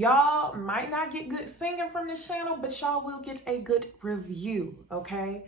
Y'all might not get good singing from this channel, but y'all will get a good review, okay?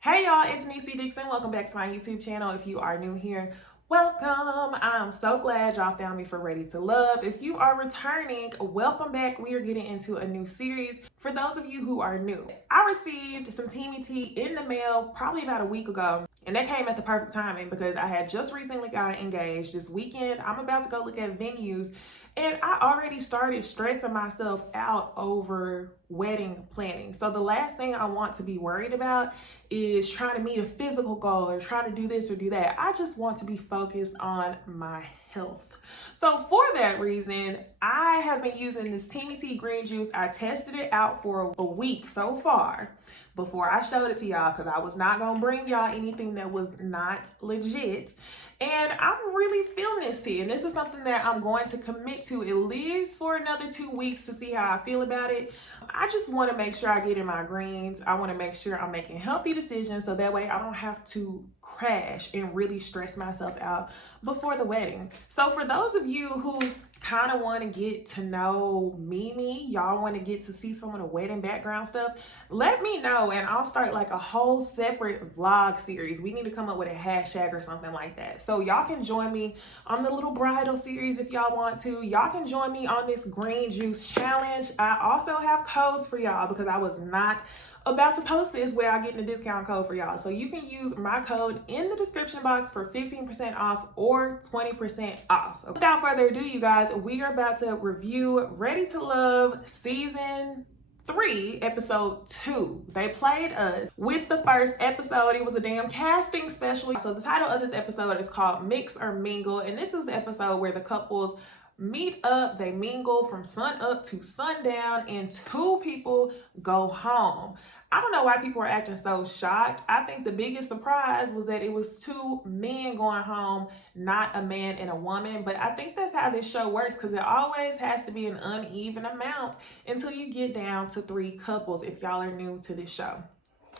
Hey y'all, it's Niecy Dixon. Welcome back to my YouTube channel. If you are new here, welcome. I'm so glad y'all found me for Ready to Love. If you are returning, welcome back. We are getting into a new series. For those of you who are new, I received some TEAMI tea in the mail probably about a week ago. And that came at the perfect timing because I had just recently got engaged. This weekend, I'm about to go look at venues. And I already started stressing myself out over wedding planning. So the last thing I want to be worried about is trying to meet a physical goal or trying to do this or do that. I just want to be focused on my health. So for that reason, I have been using this TEAMI tea green juice. I tested it out for a week so far before I showed it to y'all because I was not gonna bring y'all anything that was not legit. And I'm really feeling this tea, and this is something that I'm going to commit to at least for another 2 weeks to see how I feel about it. I just want to make sure I get in my greens. I want to make sure I'm making healthy decisions so that way I don't have to crash and really stress myself out before the wedding. So for those of you who kind of want to get to know me, y'all want to get to see some of the wedding background stuff, let me know and I'll start like a whole separate vlog series. We need to come up with a hashtag or something like that. So y'all can join me on the little bridal series if y'all want to. Y'all can join me on this green juice challenge. I also have codes for y'all because I was not about to post this where I get a discount code for y'all. So you can use my code in the description box for 15% off or 20% off. Without further ado, you guys, we are about to review Ready to Love Season 3, Episode 2. They played us with the first episode. It was a damn casting special. So the title of this episode is called Mix or Mingle. And this is the episode where the couples meet up, they mingle from sun up to sundown, and 2 people go home. I don't know why people are acting so shocked. I think the biggest surprise was that it was 2 men going home, not a man and a woman. But I think that's how this show works because it always has to be an uneven amount until you get down to 3 couples if y'all are new to this show.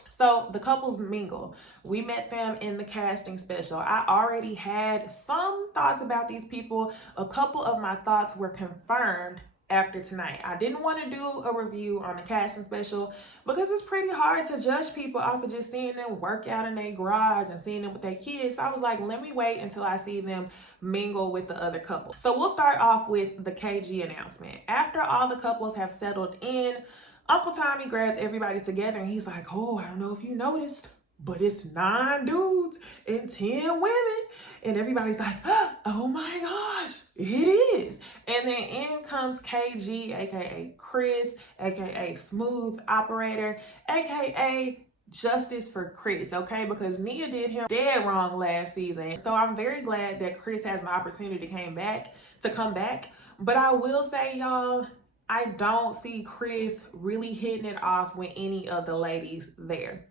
So the couples mingle. We met them in the casting special. I already had some thoughts about these people. A couple of my thoughts were confirmed after tonight. I didn't want to do a review on the casting special because it's pretty hard to judge people off of just seeing them work out in their garage and seeing them with their kids. So I was like, let me wait until I see them mingle with the other couple. So we'll start off with the KG announcement. After all the couples have settled in, Uncle Tommy grabs everybody together and he's like, oh, I don't know if you noticed, but it's 9 dudes and 10 women. And everybody's like, oh my gosh, it is. And then in comes KG, aka Chris, aka Smooth Operator, aka Justice for Chris, okay? Because Nia did him dead wrong last season. So I'm very glad that Chris has an opportunity to come back. But I will say, y'all, I don't see Chris really hitting it off with any of the ladies there.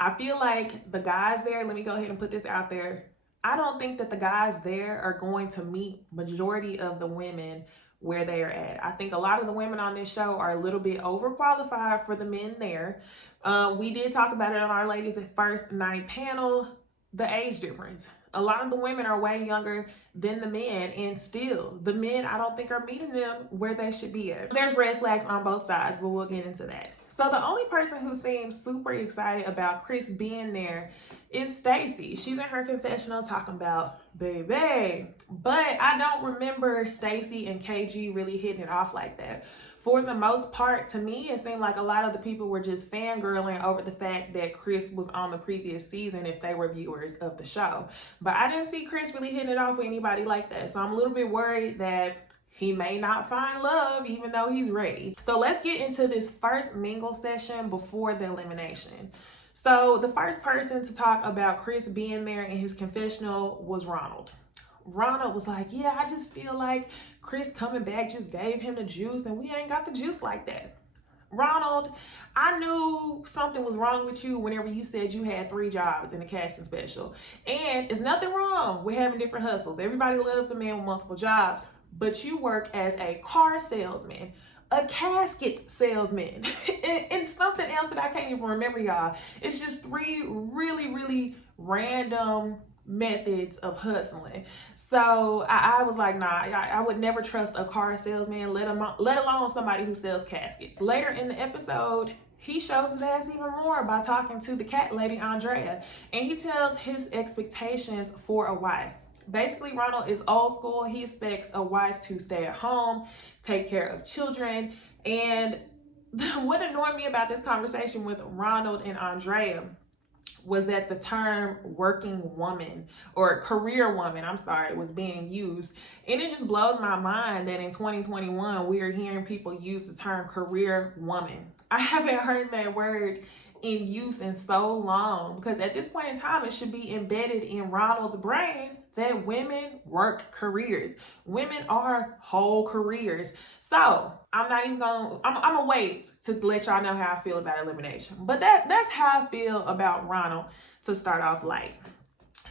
I feel like the guys there, let me go ahead and put this out there. I don't think that the guys there are going to meet majority of the women where they are at. I think a lot of the women on this show are a little bit overqualified for the men there. We did talk about it on our Ladies at First Night panel, the age difference. A lot of the women are way younger than the men, and still the men, I don't think are meeting them where they should be at. There's red flags on both sides, but we'll get into that. So the only person who seems super excited about Chris being there is Stacy. She's in her confessional talking about baby, but I don't remember Stacy and KG really hitting it off like that. For the most part, to me, it seemed like a lot of the people were just fangirling over the fact that Chris was on the previous season if they were viewers of the show. But I didn't see Chris really hitting it off with anybody like that. So I'm a little bit worried that he may not find love even though he's ready. So let's get into this first mingle session before the elimination. So the first person to talk about Chris being there in his confessional was Ronald. Ronald was like, yeah, I just feel like Chris coming back just gave him the juice and we ain't got the juice like that. Ronald, I knew something was wrong with you whenever you said you had 3 jobs in the casting special. And there's nothing wrong with having different hustles. Everybody loves a man with multiple jobs, but you work as a car salesman, a casket salesman, and something else that I can't even remember, y'all. It's just 3 really, really random methods of hustling. So I was like, nah, I would never trust a car salesman, let alone somebody who sells caskets. Later in the episode, he shows his ass even more by talking to the cat lady, Andrea, and he tells his expectations for a wife. Basically, Ronald is old school. He expects a wife to stay at home, take care of children, and what annoyed me about this conversation with Ronald and Andrea was that the term working woman or career woman, I'm sorry, was being used. And it just blows my mind that in 2021, we are hearing people use the term career woman. I haven't heard that word in use in so long, because at this point in time, it should be embedded in Ronald's brain that women work careers. Women are whole careers. So I'm not even I'm gonna wait to let y'all know how I feel about elimination. But that's how I feel about Ronald to start off light.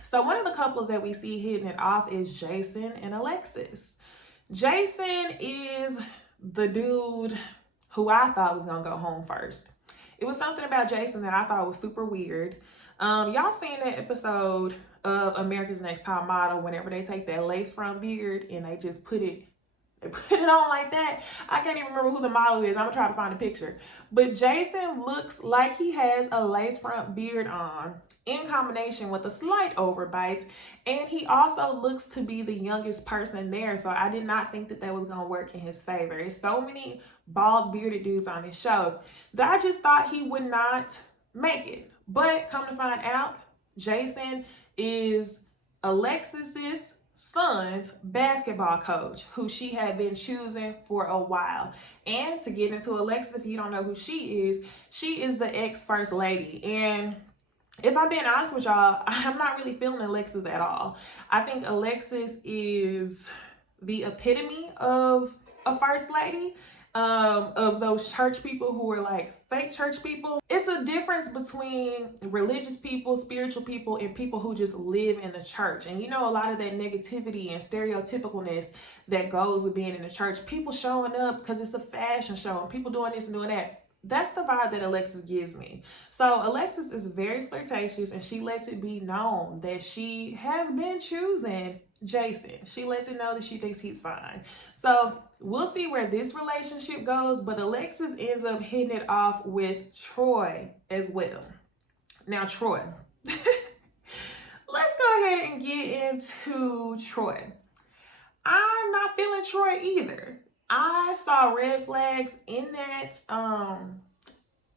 So one of the couples that we see hitting it off is Jason and Alexis. Jason is the dude who I thought was gonna go home first. It was something about Jason that I thought was super weird. Y'all seen that episode of America's Next Top Model whenever they take that lace front beard and they just put it on like that? I can't even remember who the model is. I'm gonna try to find a picture. But Jason looks like he has a lace front beard on in combination with a slight overbite. And he also looks to be the youngest person there. So I did not think that that was gonna work in his favor. There's so many bald bearded dudes on this show that I just thought he would not make it. But come to find out, Jason is Alexis's son's basketball coach, who she had been choosing for a while. And to get into Alexis, if you don't know who she is the ex-first lady. And if I'm being honest with y'all, I'm not really feeling Alexis at all. I think Alexis is the epitome of a first lady, of those church people who are like fake church people. It's a difference between religious people, spiritual people, and people who just live in the church. And you know, a lot of that negativity and stereotypicalness that goes with being in the church, people showing up because it's a fashion show and people doing this and doing that. That's the vibe that Alexis gives me. So Alexis is very flirtatious, and she lets it be known that she has been choosing Jason. She lets it know that she thinks he's fine. So we'll see where this relationship goes, but Alexis ends up hitting it off with Troy as well. Now, Troy. Let's go ahead and get into Troy. I'm not feeling Troy either. I saw red flags in that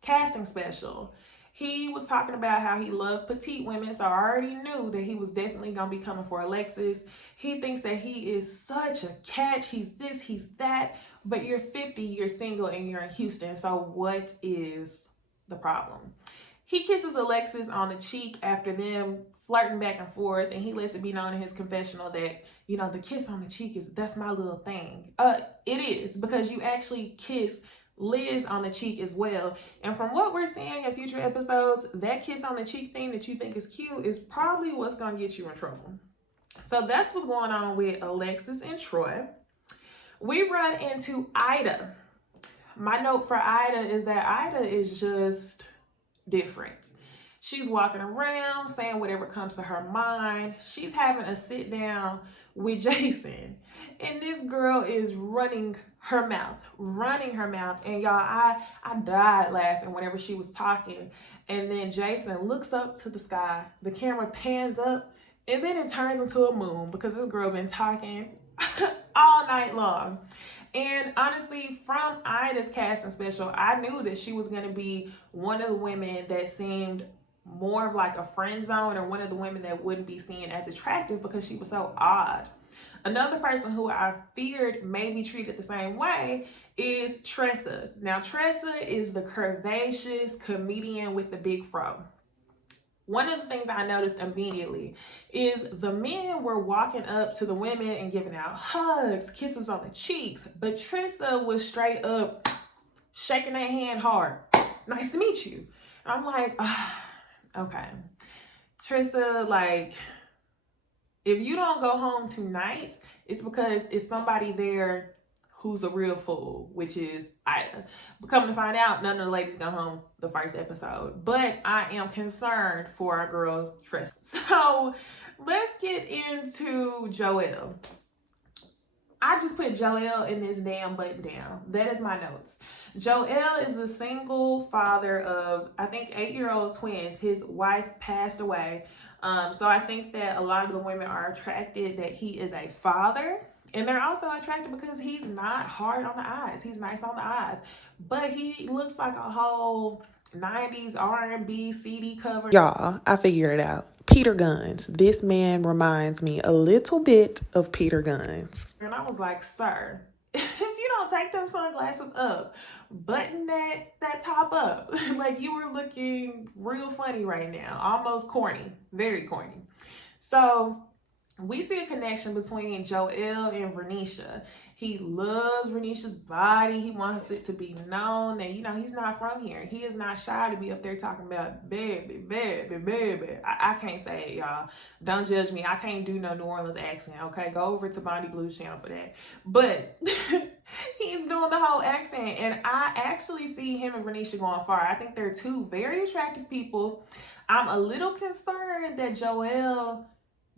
casting special. He was talking about how he loved petite women, so I already knew that he was definitely going to be coming for Alexis. He thinks that he is such a catch. He's this, he's that, but you're 50, you're single, and you're in Houston, so what is the problem? He kisses Alexis on the cheek after them flirting back and forth, and he lets it be known in his confessional that, you know, the kiss on the cheek that's my little thing. It is, because you actually kiss Liz on the cheek as well. And from what we're seeing in future episodes, that kiss on the cheek thing that you think is cute is probably what's gonna get you in trouble. So that's what's going on with Alexis and Troy. We run into Ida. My note for Ida is that Ida is just different. She's walking around saying whatever comes to her mind. She's having a sit down with Jason, and this girl is running her mouth. And y'all, I died laughing whenever she was talking. And then Jason looks up to the sky, the camera pans up, and then it turns into a moon because this girl been talking all night long. And honestly, from Ida's casting special, I knew that she was going to be one of the women that seemed more of like a friend zone, or one of the women that wouldn't be seen as attractive because she was so odd. Another person who I feared may be treated the same way is Tressa. Now, Tressa is the curvaceous comedian with the big fro. One of the things I noticed immediately is the men were walking up to the women and giving out hugs, kisses on the cheeks, but Tressa was straight up shaking their hand hard. Nice to meet you. And I'm like, okay. Tressa, like, if you don't go home tonight, it's because it's somebody there who's a real fool, which is Ida. But coming to find out, none of the ladies got home the first episode. But I am concerned for our girl Tristan. So let's get into Joelle. I just put Joelle in this damn button down. That is my notes. Joelle is the single father of, I think, 8-year-old twins. His wife passed away. So I think that a lot of the women are attracted that he is a father. And they're also attracted because he's not hard on the eyes. He's nice on the eyes. But he looks like a whole 90s R&B CD cover. Y'all, I figured it out. Peter Guns. This man reminds me a little bit of Peter Guns. And I was like, sir, if you don't take them sunglasses up, button that top up, like you were looking real funny right now. Almost corny. Very corny. So we see a connection between Joelle and Vernisha. He loves Vernisha's body. He wants it to be known that, he's not from here. He is not shy to be up there talking about baby, baby, baby. I can't say it, y'all. Don't judge me. I can't do no New Orleans accent, okay? Go over to Bondi Blues channel for that. But he's doing the whole accent, and I actually see him and Vernisha going far. I think they're two very attractive people. I'm a little concerned that Joelle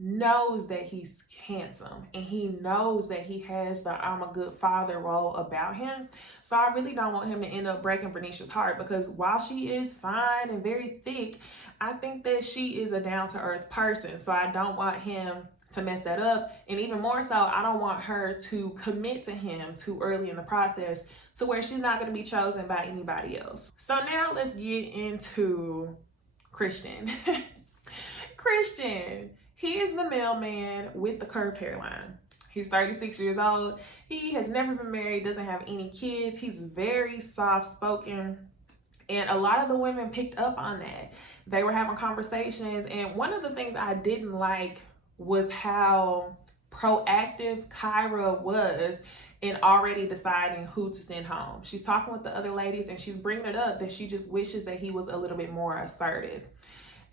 knows that he's handsome, and he knows that he has the I'm a good father role about him. So I really don't want him to end up breaking Vernisha's heart, because while she is fine and very thick, I think that she is a down-to-earth person. So I don't want him to mess that up. And even more so, I don't want her to commit to him too early in the process to where she's not going to be chosen by anybody else. So now let's get into Christian. Christian. He is the mailman with the curved hairline. He's 36 years old. He has never been married, doesn't have any kids. He's very soft-spoken. And a lot of the women picked up on that. They were having conversations. And one of the things I didn't like was how proactive Kyra was in already deciding who to send home. She's talking with the other ladies, and she's bringing it up that she just wishes that he was a little bit more assertive.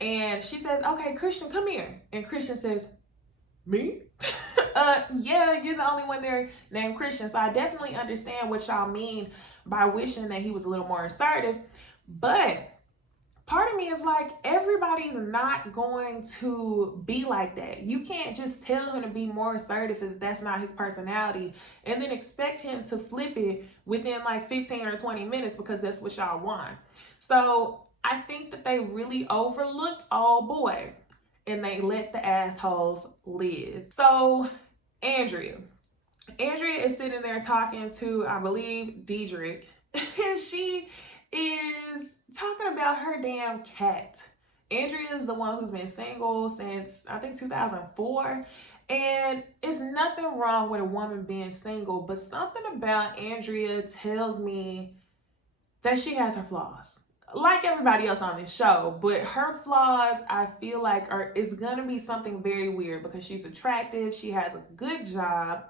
And she says, okay, Christian, come here. And Christian says, me? Yeah, you're the only one there named Christian. So I definitely understand what y'all mean by wishing that he was a little more assertive. But part of me is like, everybody's not going to be like that. You can't just tell him to be more assertive if that's not his personality, and then expect him to flip it within like 15 or 20 minutes because that's what y'all want. So I think that they really overlooked old boy, and they let the assholes live. So Andrea is sitting there talking to, I believe, Deidre, and she is talking about her damn cat. Andrea is the one who's been single since, I think, 2004. And it's nothing wrong with a woman being single, but something about Andrea tells me that she has her flaws. Like everybody else on this show, but her flaws, I feel like, is gonna be something very weird, because she's attractive, she has a good job,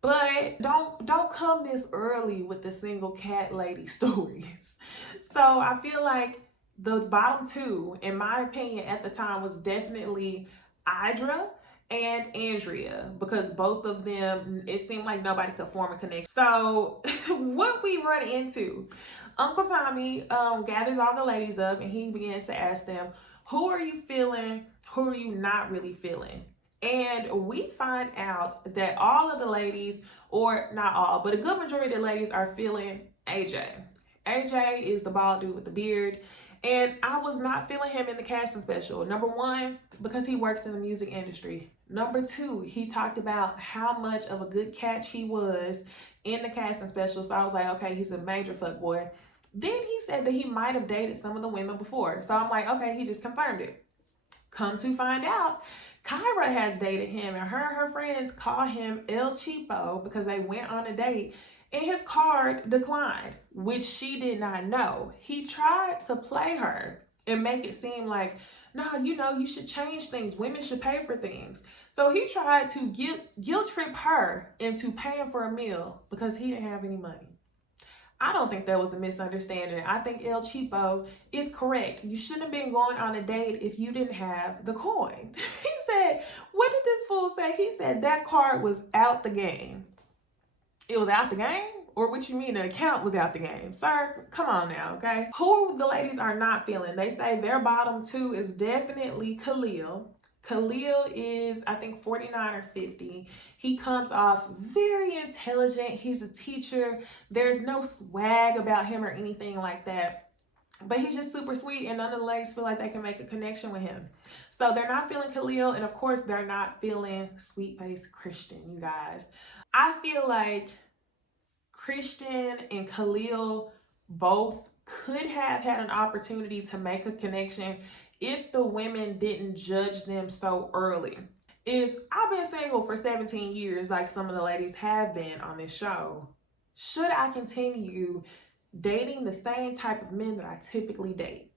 but don't come this early with the single cat lady stories. So I feel like the bottom two, in my opinion, at the time was definitely Idra and Andrea, because both of them, it seemed like nobody could form a connection. So what we run into, Uncle Tommy gathers all the ladies up, and he begins to ask them, who are you feeling? Who are you not really feeling? And we find out that all of the ladies, or not all, but a good majority of the ladies are feeling AJ. AJ is the bald dude with the beard. And I was not feeling him in the casting special. Number one, because he works in the music industry. Number two, he talked about how much of a good catch he was in the casting special. So I was like, okay, he's a major fuckboy. Then he said that he might have dated some of the women before. So I'm like, okay, he just confirmed it. Come to find out, Kyra has dated him, and her friends call him El Cheapo because they went on a date and his card declined, which she did not know. He tried to play her and make it seem like, no, you should change things. Women should pay for things. So he tried to guilt trip her into paying for a meal because he didn't have any money. I don't think that was a misunderstanding. I think El Cheapo is correct. You shouldn't have been going on a date if you didn't have the coin. He said, what did this fool say? He said that card was out the game. it was out the game? Or what you mean the account was out the game? Sir, come on now, okay? Who the ladies are not feeling? They say their bottom two is definitely Khalil. Khalil is, I think, 49 or 50. He comes off very intelligent. He's a teacher. There's no swag about him or anything like that. But he's just super sweet, and none of the ladies feel like they can make a connection with him. So they're not feeling Khalil, and of course, they're not feeling sweet-faced Christian, you guys. I feel like Christian and Khalil both could have had an opportunity to make a connection if the women didn't judge them so early. If I've been single for 17 years, like some of the ladies have been on this show, should I continue dating the same type of men that I typically date?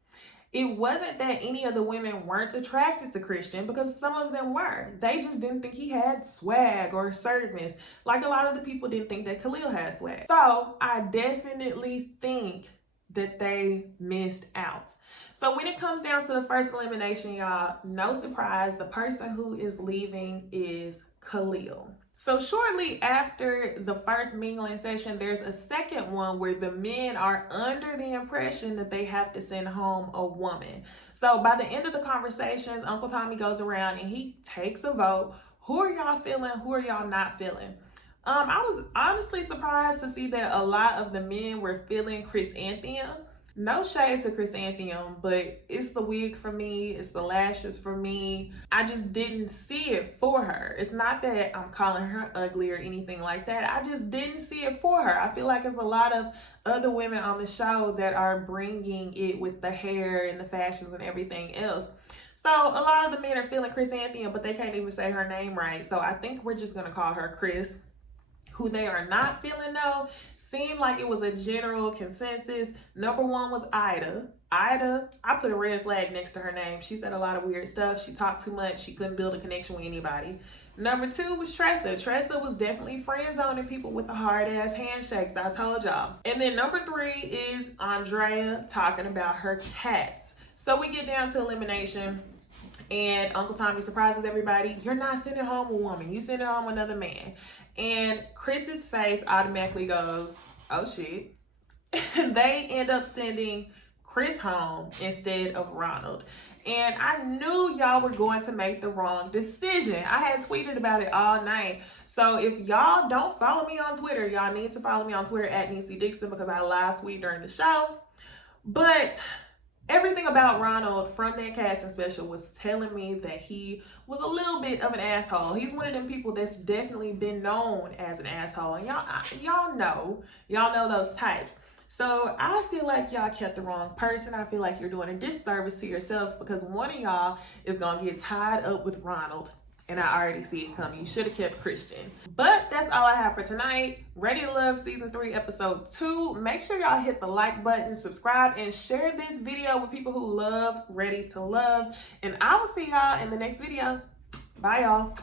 It wasn't that any of the women weren't attracted to Christian, because some of them were. They just didn't think he had swag or assertiveness. Like a lot of the people didn't think that Khalil had swag. So I definitely think that they missed out. So when it comes down to the first elimination, y'all, no surprise, the person who is leaving is Khalil. So shortly after the first mingling session, there's a second one where the men are under the impression that they have to send home a woman. So by the end of the conversations, Uncle Tommy goes around and he takes a vote. Who are y'all feeling? Who are y'all not feeling? I was honestly surprised to see that a lot of the men were feeling Chrysanthemum. No shade to Chrysanthemum, but it's the wig for me. It's the lashes for me. I just didn't see it for her. It's not that I'm calling her ugly or anything like that. I just didn't see it for her. I feel like it's a lot of other women on the show that are bringing it with the hair and the fashions and everything else. So a lot of the men are feeling Chrysanthemum, but they can't even say her name right. So I think we're just going to call her Chris. Who they are not feeling though, seemed like it was a general consensus. Number one was Ida. Ida, I put a red flag next to her name. She said a lot of weird stuff. She talked too much. She couldn't build a connection with anybody. Number two was Tressa. Tressa was definitely friend zoning people with the hard ass handshakes. I told y'all. And then number three is Andrea talking about her cats. So we get down to elimination. And Uncle Tommy surprises everybody. You're not sending home a woman. You sending home another man. And Chris's face automatically goes, oh shit. They end up sending Chris home instead of Ronald. And I knew y'all were going to make the wrong decision. I had tweeted about it all night. So if y'all don't follow me on Twitter, y'all need to follow me on Twitter at Niecy Dixon, because I live tweet during the show. But everything about Ronald from that casting special was telling me that he was a little bit of an asshole. He's one of them people that's definitely been known as an asshole. And y'all know those types. So I feel like y'all kept the wrong person. I feel like you're doing a disservice to yourself, because one of y'all is going to get tied up with Ronald. And I already see it coming. You should have kept Christian. But that's all I have for tonight. Ready to Love Season 3, Episode 2. Make sure y'all hit the like button, subscribe, and share this video with people who love Ready to Love. And I will see y'all in the next video. Bye, y'all.